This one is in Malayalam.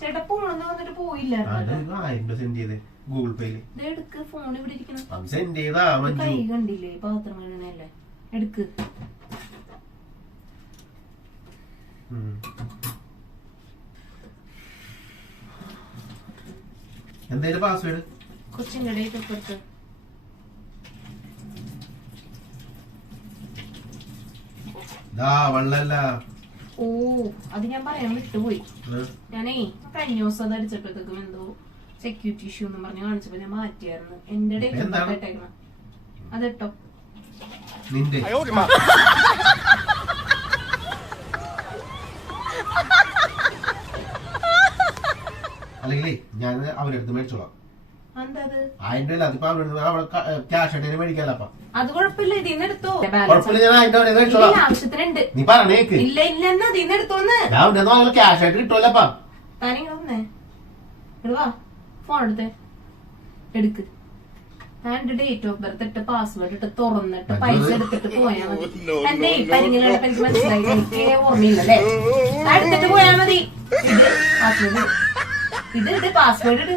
ചേട്ടാ പോണെന്ന് വന്നിട്ട് പോയില്ല. ഗൂഗിൾ പേയില് എടുക്ക്, ഫോൺ ഇവിടെ ഇരിക്കണം. സെൻഡ് ചെയ്താ കൈ കണ്ടില്ലേ, പാത്രം കഴുകണല്ലേ. എടുക്ക്. എന്തായാലും പാസ്വേഡ് കൊച്ചിൻ കടയിൽ കൊടുത്ത്. വെള്ളല്ല. ഓ, അത് ഞാൻ പറയാൻ വിട്ടുപോയി. ഞാനേ കഴിഞ്ഞ ദിവസം അത് അടിച്ചപ്പോഴത്തേക്കും എന്തോ സെക്യൂരിറ്റി ഇഷ്യൂ എന്ന് പറഞ്ഞ് കാണിച്ചപ്പോ ഞാൻ മാറ്റിയായിരുന്നു. എന്റെ ഡേറ്റ് അതെട്ടോ. നിന്റെ അല്ലെങ്കിലേ ഞാൻ അവരെടുത്ത് മേടിച്ചോളാം. അതിന്റെ അതിപ്പോ ക്യാഷ് ആയിട്ട് മേടിക്കാലപ്പ. അത് കുഴപ്പമില്ല, ഇതിന്ന് എടുത്തോ. ആവശ്യത്തിനുണ്ട്. നീ പറഞ്ഞേക്ക്. ഇല്ല ഇല്ല, എന്നാ ഇതിന്ന് എടുത്തോന്ന്. ക്യാഷ് ആയിട്ട് കിട്ടുമല്ലപ്പാ. താനിങ്ങനെ വന്നേ, എടുവാ, ഫോൺ എടുത്തേ, എടുക്ക്. ഞാൻ എന്റെ ഡേറ്റ് ഓഫ് ബർത്ത് ഇട്ട് പാസ്വേഡ് ഇട്ട് തുറന്നിട്ട് പൈസ എടുത്തിട്ട് പോയാ മതി. എന്റെ പരിങ്ങനെടുപ്പ് എനിക്ക് മനസ്സിലായി, എനിക്ക് ഓർമ്മയില്ലല്ലേ. എടുത്തിട്ട് പോയാ മതി. ഇത് പാസ്വേഡ്, ഇത് പാസ്വേഡ് ഇട്.